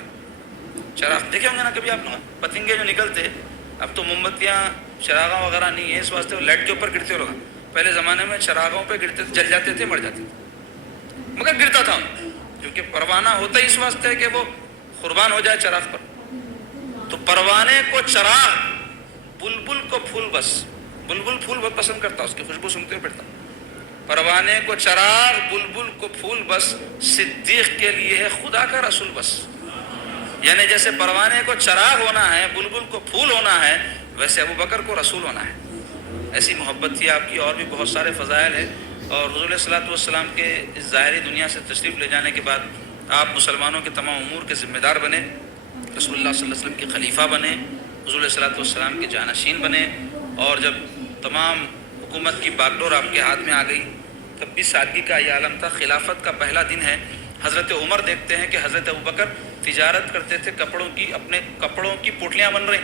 چراغ دیکھے ہوں گے نا کبھی آپ لوگ, پتنگے جو نکلتے, اب تو موم بتیاں چراغاں وغیرہ نہیں ہے اس واسطے وہ لائٹ کے اوپر گرتے رہا. پہلے زمانے میں چراغوں پہ گرتے تھے, جل جاتے تھے, مر جاتے تھے, مگر گرتا تھا کیونکہ پروانہ ہوتا ہی اس واسطے ہے کہ وہ قربان ہو جائے چراغ پر. تو پروانے کو چراغ بلبل کو پھول بس. بلبل پھول بہت پسند کرتا, اس کی خوشبو سنتے ہوئے پھرتا. پروانے کو چراغ بلبل کو پھول بس, صدیق کے لیے ہے خدا کا رسول بس. یعنی جیسے پروانے کو چراغ ہونا ہے, بلبل کو پھول ہونا ہے, ویسے ابوبکر کو رسول ہونا ہے. ایسی محبت تھی آپ کی. اور بھی بہت سارے فضائل ہیں. اور حضور صلی اللہ علیہ وسلم کے اس ظاہری دنیا سے تشریف لے جانے کے بعد آپ مسلمانوں کے تمام امور کے ذمہ دار بنے, رسول اللہ صلی اللہ علیہ وسلم کے خلیفہ بنے, حضور صلی اللہ علیہ وسلم کے جانشین بنے. اور جب تمام حکومت کی باغ ڈور آپ کے ہاتھ میں آ گئی, تب بھی سادگی کا یہ عالم تھا. خلافت کا پہلا دن ہے. حضرت عمر دیکھتے ہیں کہ حضرت ابوبکر تجارت کرتے تھے کپڑوں کی, اپنے کپڑوں کی پوٹلیاں بن رہی.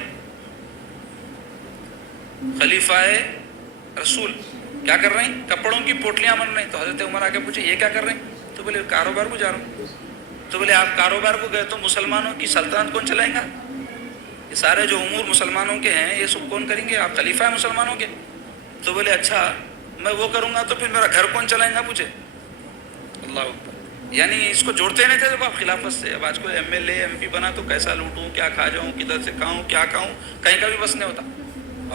خلیفہ رسول کیا کر رہے ہیں؟ کپڑوں کی پوٹلیاں بن رہی. تو حضرت عمر آ کے پوچھے یہ کیا کر رہے ہیں؟ تو بولے کاروبار کو جا رہا ہوں. تو بولے آپ کاروبار کو گئے تو مسلمانوں کی سلطنت کون چلائیں گا؟ یہ سارے جو امور مسلمانوں کے ہیں یہ سب کون کریں گے؟ آپ خلیفہ ہیں مسلمانوں کے. تو بولے اچھا میں وہ کروں گا تو پھر میرا گھر کون چلائیں گا؟ پوچھے. اللہ اکبر. یعنی اس کو جوڑتے نہیں تھے جب آپ خلافت سے. اب آج کوئی ایم پی بنا تو کیسا لوٹوں, کیا کھا جاؤں, کدھر سے کھاؤں, کیا کھاؤں, کہیں کا بھی بس نہیں ہوتا.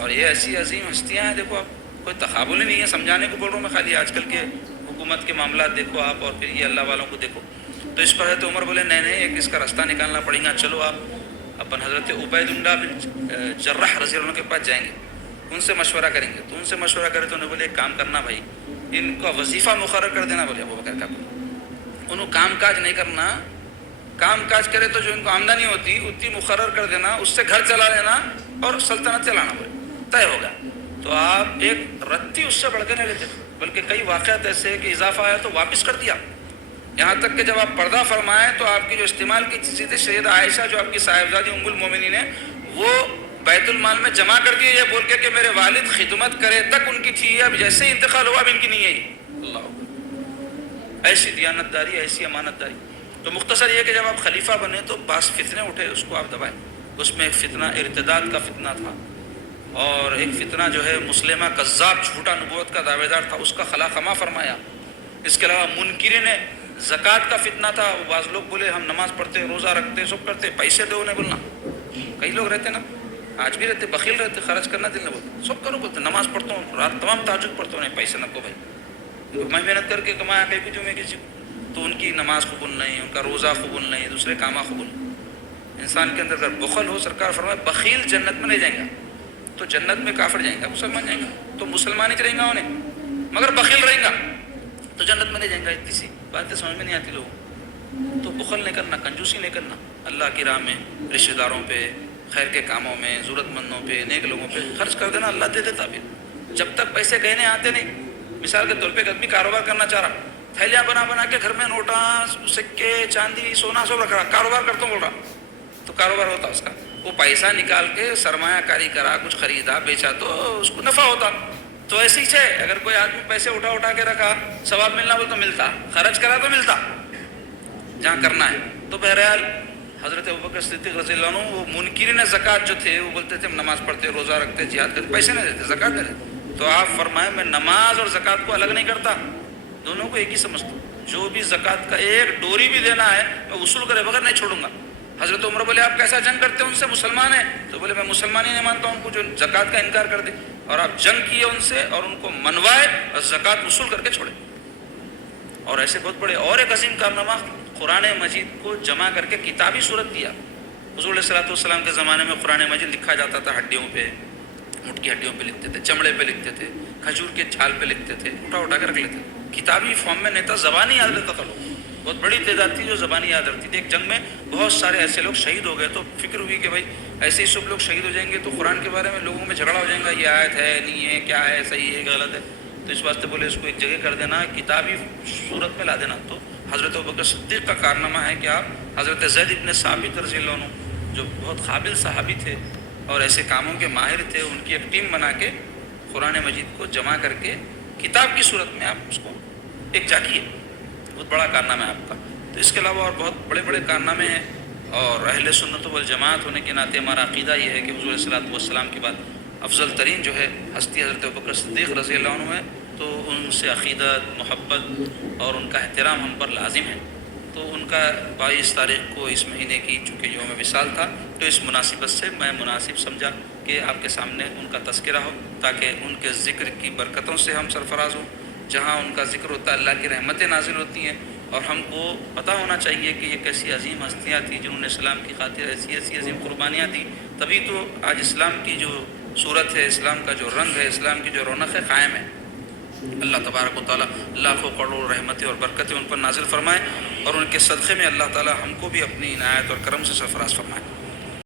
اور یہ ایسی عظیم ہستیاں ہیں. دیکھو آپ کوئی تقابل ہی نہیں ہے, سمجھانے کو بول رہا ہوں میں خالی. آج کل کے حکومت کے معاملات دیکھو آپ, اور پھر یہ اللہ والوں کو دیکھو. تو اس پر حضرت عمر بولے نہیں نہیں, ایک اس کا راستہ نکالنا پڑے گا. چلو آپ اپن حضرت عبید اللہ بن جرح رضی اللہ عنہ کے پاس جائیں گے, ان سے مشورہ کریں گے. تو ان سے مشورہ کرے تو انہوں نے بولے ایک کام کرنا بھائی, ان کا وظیفہ مقرر کر دینا. بولے ابوبکر کا انہوں کام کاج نہیں کرنا, کام کاج کرے تو جو ان کو آمدنی ہوتی اتنی مقرر کر دینا, اس سے گھر چلا لینا اور سلطنت چلانا. بولے طے ہوگا. تو آپ ایک رتی اس سے بڑھ کے نہیں لیتے, بلکہ کئی واقعات ایسے کہ اضافہ آیا تو واپس کر دیا. یہاں تک کہ جب آپ پردہ فرمائیں تو آپ کی جو استعمال کی چیزیں سیدہ عائشہ جو آپ کی صاحبزادی ام المومنین نے, وہ بیت المال میں جمع کر دی یہ بول کے کہ میرے والد خدمت کرے تک ان کی تھی, اب جیسے ہی انتقال ہوا اب ان کی نہیں ہے. اللہ, ایسی دیانت داری, ایسی امانت داری. تو مختصر یہ کہ جب آپ خلیفہ بنے تو بعض فتنے اٹھے, اس کو آپ دبائیں. اس میں ایک فتنہ ارتداد کا فتنہ تھا, اور ایک فتنہ جو ہے مسلمہ کذاب جھوٹا نبوت کا دعوے دار تھا, اس کا خلا خما فرمایا. اس کے علاوہ منکرین زکوٰۃ کا فتنہ تھا. بعض لوگ بولے ہم نماز پڑھتے, روزہ رکھتے, سب کرتے, پیسے دو انہیں بولنا. کئی لوگ رہتے نا, آج بھی رہتے, بخیل رہتے, خرچ کرنا دل نہ بولتے, سب کرو بولتے, نماز پڑھتا ہوں, رات تمام تہجد پڑھتا ہوں, پیسے نہ کو بھائی, میں محنت کر کے کمایا کہیں کچھ میں کسی کو. تو ان کی نماز قبول نہیں, ان کا روزہ قبول نہیں, دوسرے کامہ قبول. انسان کے اندر اگر بخل ہو, سرکار فرمائے بخیل جنت میں نہیں جائیں گا. تو جنت میں کافر جائیں گا, مسلمان جائیں گا. تو مسلمان ہی رہیں گا انہیں, مگر بخیل رہیں گا تو جنت میں نہیں جائیں گا. اتنی سی باتیں سمجھ میں نہیں آتی لوگوں. تو بخل نہیں کرنا, کنجوسی نہیں کرنا, اللہ کی راہ میں, رشتہ داروں پہ, خیر کے کاموں میں, ضرورت مندوں پہ, نیک لوگوں پہ خرچ کر دینا, اللہ دے دیتا. پھر جب تک پیسے گہنے آتے نہیں, مثال کے طور پہ ایک آدمی کاروبار کرنا چاہ رہا, تھیلیاں بنا بنا کے گھر میں نوٹاں, سکے, چاندی, سونا سب رکھ رہا, کاروبار کرتا ہوں بول رہا, تو کاروبار ہوتا اس کا. وہ پیسہ نکال کے سرمایہ کاری کرا, کچھ خریدا بیچا تو اس کو نفع ہوتا. تو ایسے ہی ہے, اگر کوئی آدمی پیسے اٹھا کے رکھا, ثواب ملنا بول تو ملتا, خرچ کرا تو ملتا جہاں کرنا ہے. تو بہرحال حضرت ابوبکر صدیق رضی اللہ عنہ, وہ منکرین زکوٰۃ جو تھے وہ بولتے تھے ہم نماز پڑھتے, روزہ رکھتے, جہاد کرتے, پیسے نہیں دیتے, زکوٰۃ نہیں دیتے. تو آپ فرمائیں میں نماز اور زکوٰۃ کو الگ نہیں کرتا, دونوں کو ایک ہی سمجھتا ہوں. جو بھی زکوٰۃ کا ایک ڈوری بھی دینا ہے میں وصول کرے بغیر نہیں چھوڑوں گا. حضرت عمر بولے آپ کیسا جنگ کرتے ہیں ان سے, مسلمان ہیں؟ تو بولے میں مسلمان ہی نہیں مانتا ہوں ان کو جو زکوٰۃ کا انکار کر دے. اور آپ جنگ کیے ان سے اور ان کو منوائے اور زکوٰۃ وصول کر کے چھوڑے. اور ایسے بہت بڑے اور ایک عظیم کارنامہ, قرآن مجید کو جمع کر کے کتابی صورت دیا. حضور علیہ الصلوۃ والسلام کے زمانے میں قرآن مجید لکھا جاتا تھا ہڈیوں پہ, اونٹ کی ہڈیوں پہ لکھتے تھے, چمڑے پہ لکھتے تھے, کھجور کے چھال پہ لکھتے تھے, اٹھا کے رکھ لیتے. کتابی فارم میں نہیں تھا, زبانی یاد رہتا تھا لوگ. بہت بڑی تعداد تھی جو زبانی یاد رکھتی تھی. ایک جنگ میں بہت سارے ایسے لوگ شہید ہو گئے تو فکر ہوئی کہ بھائی ایسے ہی سب لوگ شہید ہو جائیں گے تو قرآن کے بارے میں لوگوں میں جھگڑا ہو جائے گا, یہ آیت ہے نہیں ہے, کیا ہے, صحیح ہے غلط ہے. تو اس واسطے بولے اس کو ایک جگہ کر دینا, کتابی صورت میں لا دینا. تو حضرت ابوبکر صدیق کا کارنامہ ہے کہ آپ حضرت زید ابن ثابت رضی اللہ عنہ جو بہت قابل صحابی تھے اور ایسے کاموں کے ماہر تھے, ان کی ایک ٹیم بنا کے قرآن مجید کو جمع کر کے کتاب کی صورت میں آپ اس کو ایک جا کیے. بہت بڑا کارنامہ ہے آپ کا. تو اس کے علاوہ اور بہت بڑے بڑے کارنامے ہیں, اور اہل سنت والجماعت ہونے کے ناطے ہمارا عقیدہ یہ ہے کہ حضور صلی اللہ علیہ وسلم کے بعد افضل ترین جو ہے ہستی حضرت ابوبکر صدیق رضی اللہ عنہ ہے. تو ان سے عقیدت, محبت اور ان کا احترام ہم پر لازم ہے. تو ان کا 22 تاریخ کو اس مہینے کی چونکہ یوم وصال تھا, تو اس مناسبت سے میں مناسب سمجھا کہ آپ کے سامنے ان کا تذکرہ ہو, تاکہ ان کے ذکر کی برکتوں سے ہم سرفراز ہوں. جہاں ان کا ذکر ہوتا ہے اللہ کی رحمتیں نازل ہوتی ہیں, اور ہم کو پتہ ہونا چاہیے کہ یہ کیسی عظیم ہستیاں تھیں جنہوں نے اسلام کی خاطر ایسی ایسی عظیم قربانیاں دیں. تبھی تو آج اسلام کی جو صورت ہے, اسلام کا جو رنگ ہے, اسلام کی جو رونق ہے, قائم ہے. اللہ تبارک و تعالیٰ لاکھوں کروڑوں رحمتیں اور برکتیں ان پر نازل فرمائے, اور ان کے صدقے میں اللہ تعالیٰ ہم کو بھی اپنی عنایت اور کرم سے سرفراز فرمائے.